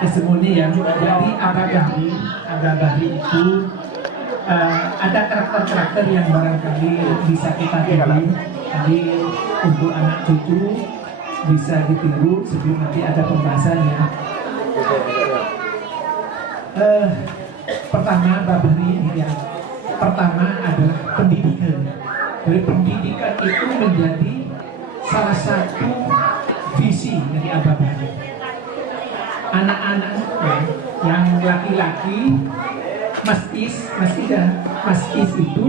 testimoni ya. Jadi Abah Bahri itu ada karakter-karakter yang barangkali bisa kita tiru. Jadi untuk anak cucu bisa ditiru sebelum nanti ada pembahasannya. Pertama Abah Bahri ini ya. Pertama adalah pendidikan. Jadi pendidikan itu menjadi salah satu visi dari Abah Bahri. Anak-anak yang laki-laki, Mas Is itu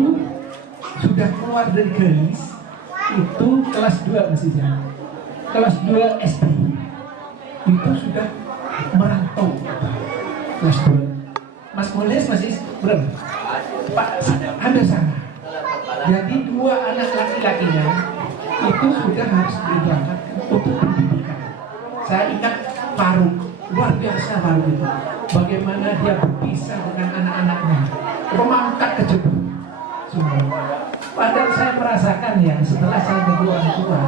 sudah keluar dari garis itu kelas 2 Mas Is ya. Kelas 2 SD itu sudah merantau kelas 2. Mas Mulis masih berapa? Pak ada sana. Jadi 2 anak laki-lakinya itu sudah harus berangkat untuk pendidikan. Saya ingat Faruk, luar biasa Faruk itu. Bagaimana dia berpisah dengan anak-anaknya, memangkat ke Jepang semua. Padahal saya merasakan ya setelah saya jadi orang tua,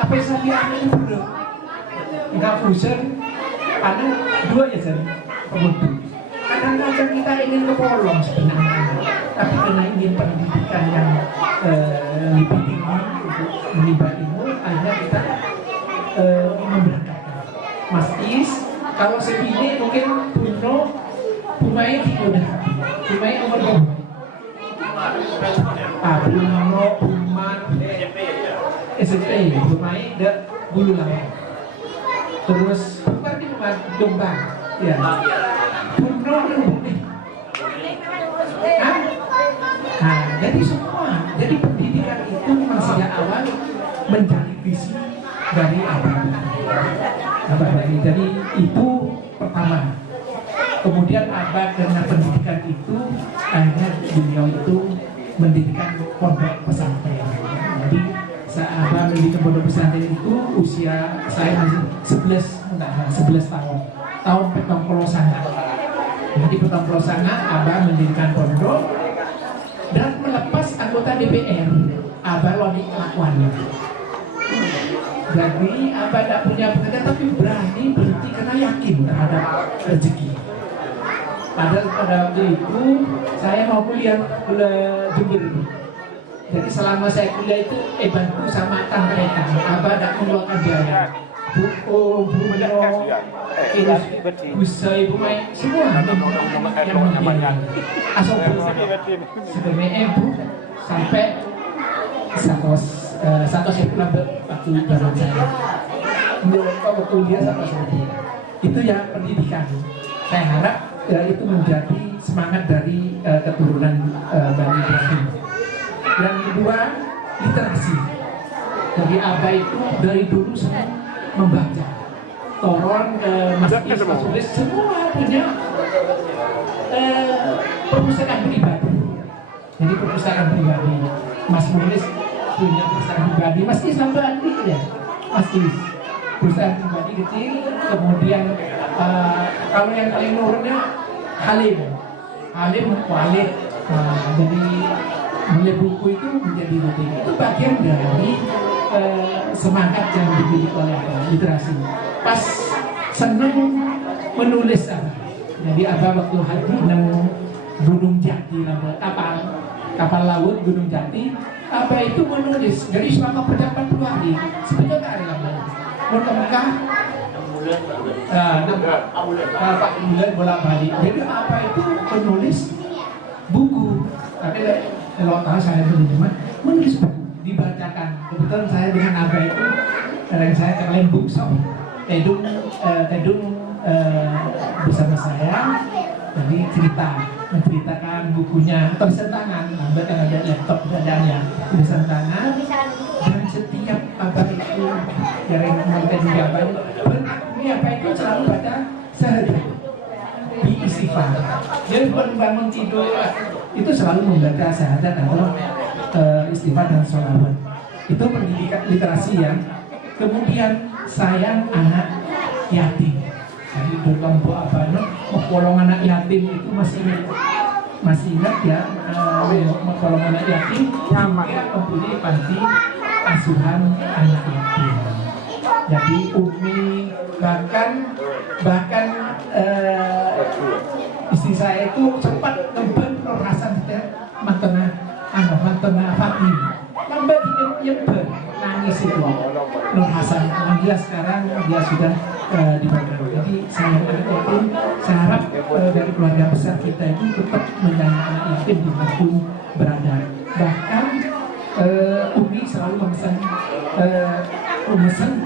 apa yang saya ini udah nggak pusing, ada 2 ya sih pembentuk. Kadang-kadang kita ingin kepolong sebenarnya, tapi karena ingin pendidikan yang lebih tinggi untuk menimba ilmu, akhirnya kita memberangkatkan. Mas Is, kalau segini mungkin Bruno, Bumai udah, Bumai umur berapa? Bruno, Buman, SMP, Bumai udah bulu lama. Terus Bumar di Bumar, Jombang, ya. Jadi semua, jadi pendidikan itu memang sejak awal menjadi visi dari Abah Bahri. Jadi itu pertama. Kemudian Abah dengan pendidikan itu akhirnya beliau itu mendirikan pondok pesantren. Jadi saat Abah mendirikan pondok pesantren itu usia saya masih 11 tahun. Tahun petang pelosana. Jadi petang pelosana Abah mendirikan pondok dan melepas anggota DPR. Abah lagi kelakuannya. Jadi Abah tidak punya pekerjaan tapi berani berhenti karena yakin terhadap rezeki. Padahal pada waktu itu saya mau kuliah Jember. Jadi selama saya kuliah itu bantu sama tang mereka. Abah tidak mengeluarkan biaya. Bu bisa Ibu Mai semua yang membayar asal sebenarnya Ibu sampai satu sebulan waktu zaman saya waktu dia sampai seperti itu ya pendidikan. Saya harap itu menjadi semangat dari keturunan Bani Ibrahim. Yang kedua literasi. Jadi Abah itu dari dulu semua membaca. Toron, Mas Is, semua punya perpustakaan pribadi. Jadi perpustakaan pribadi. Mas Mulis punya perpustakaan pribadi. Mas Is sampai adik ya. Mas Is perpustakaan pribadi kecil. Kemudian kalau yang paling nurunnya Halim Walid. Jadi beli buku itu menjadi rutin. Itu bagian dari semangat yang dimiliki oleh literasi. Pas seneng menulis jadi Abah waktu haji nang Gunung Jati kapal laut Gunung Jati, Abah itu menulis. Jadi selama perjalanan 2 hari sebetulnya ada Abah Mekah 4 bulan bolak-balik. Jadi Abah itu menulis buku. Tapi kalau tahu saya menulis buku dibacakan. Kebetulan saya dengan Abah itu kadang saya ke Lembung Tedung bersama saya, jadi menceritakan bukunya, tulisan tangan, Abah kan ada laptop dadanya, tulisan tangan, dan setiap Abah itu dari menonton jawaban, ini Abah itu selalu baca sehari di istighfar. Jadi bangun tidur itu selalu membaca syahadat atau istighfar dan sholawat. Itu pendidikan literasi ya. Kemudian sayang anak yatim. Jadi kelompok apa kolong anak yatim itu masih ingat ya, kolong anak yatim yang mempunyai panti asuhan anak yatim. Jadi Umi bahkan istri saya itu cepat ngemben Nur Hasan mantona Fatmi lambat nyemben nangis itu Nur Hasan. Alhamdulillah sekarang dia sudah di Bandung. Jadi saya yatim, saya harap dari keluarga besar kita itu tetap menyayangi anak yatim dimanapun berada. Bahkan Umi selalu memesan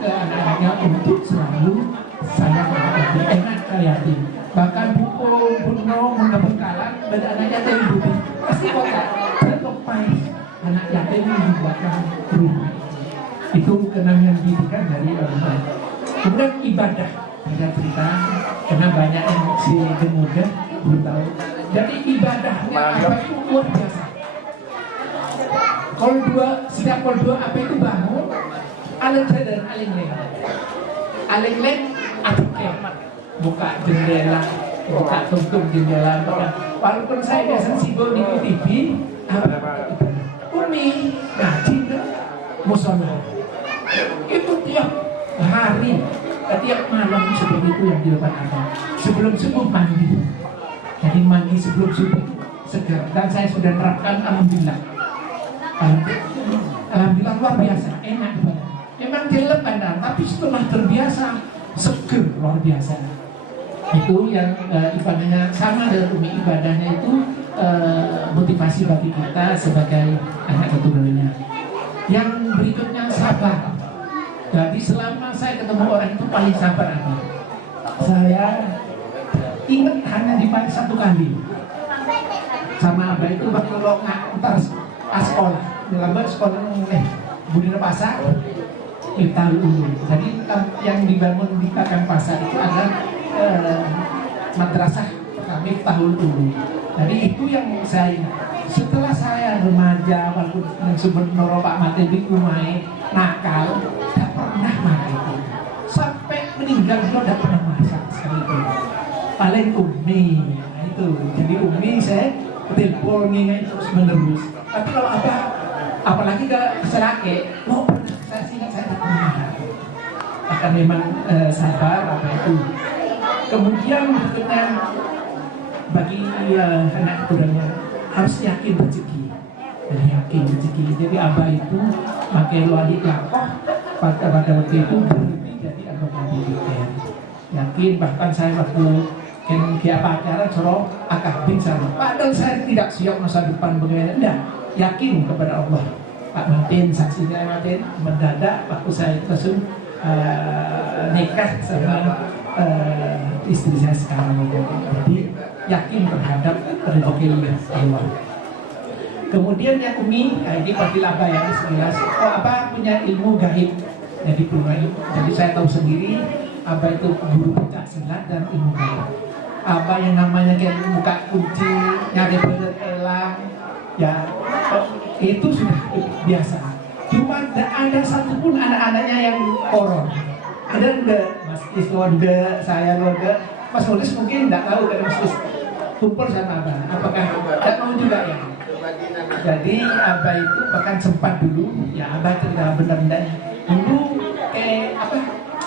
ke anak-anaknya untuk selalu sayang anak yatim, enak ke yatim. Bahkan pukul bunong mengabengkalan pada anak yatim budi pasti kota terlepas anak yatim dibuatkan rumah. Itu kenangan didikan dari orang tua. Kemudian ibadah, ada cerita karena banyak yang si muda belum tahu. Jadi ibadahnya apa itu luar biasa. Setiap kol dua apa itu bangun, aleng dan aleng leng atau kemat, buka jendela, buka tutup jendela. Walaupun saya biasa sibuk di TV, Umi ngaji musola itu tiap hari, tiap malam seperti itu yang dilakukan apa? Sebelum subuh mandi, jadi mandi sebelum subuh segar. Dan saya sudah terapkan alhamdulillah. Alhamdulillah luar biasa, enak banget. Memang jelek badan, tapi setelah terbiasa seger luar biasa. Itu yang ibadahnya sama dengan Umi, ibadahnya itu motivasi bagi kita sebagai anak keturunannya. Yang berikutnya sabar. Jadi selama saya ketemu orang itu paling sabar apa? Saya ingat hanya dipakai satu kali sama abah itu waktu lo ngantar sekolah, dalam sekolah Budi Pasar kita dulu. Jadi yang dibangun di belakang pasar itu adalah madrasah kami tahun dulu. Jadi itu yang saya ingat. Setelah saya remaja, walaupun yang sebenarnya Pak Mati di rumah nakal, tidak pernah makan itu. Sampai meninggal juga tidak pernah masak sekali itu. Paling Umi, nah itu. Jadi Umi saya teleponin terus menerus. Tapi kalau apalagi ke Serake, saya ingat saya tidak pernah. Akan memang sabar apa itu. Kemudian berikutnya bagi anak keturunannya harus yakin rezeki, dan yakin rezeki. Jadi abah itu pakai wali lakoh pada waktu itu berhenti jadi anggota DPR. Yakin, bahkan saya waktu dia pacaran soro akabing sama. Padahal saya tidak siap masa depan bagaimana. Tidak, yakin kepada Allah. Pak Martin saksinya Martin mendadak waktu saya itu langsung nikah sama istri saya sekarang. Jadi yakin terhadap rezeki Allah. Kemudian yang Umi, ini pasti laba ya sekilas. Abah punya ilmu gaib. Jadi jadi saya tahu sendiri, Abah itu guru pencak silat dan ilmu gaib. Abah yang namanya kayak buka kunci, nyari bener elang, ya itu sudah biasa. Cuma tidak ada satupun anak-anaknya yang koron. Ada enggak Mas Iswan, enggak saya enggak. Mas Nulis mungkin tidak tahu karena Mas Nulis kumpul sama Abah. Apakah tidak mau juga ya? Jadi Abah itu bahkan sempat dulu, ya Abah tidak benar-benar dulu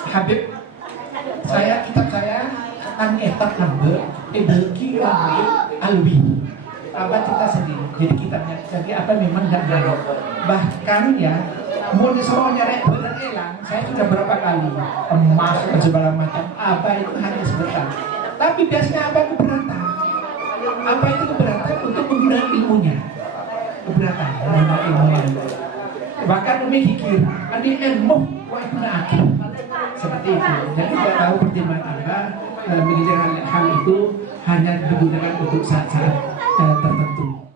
Habib kitab saya kan etak nambah Ebelki Alwi. Abah cerita sendiri. Jadi kitabnya, jadi apa memang tidak ada. Bahkan ya, mau disuruh nyari bener elang, saya sudah berapa kali emas dan segala macam. Abah itu hanya sebentar. Tapi biasanya Abah keberatan. Abah itu keberatan untuk menggunakan ilmunya. Keberatan menggunakan ilmunya. Bahkan Umi hikir, adi emoh, wah itu nak akhir. Seperti itu. Jadi tidak tahu pertimbangan Abah memilih hal itu hanya digunakan untuk saat-saat tertentu.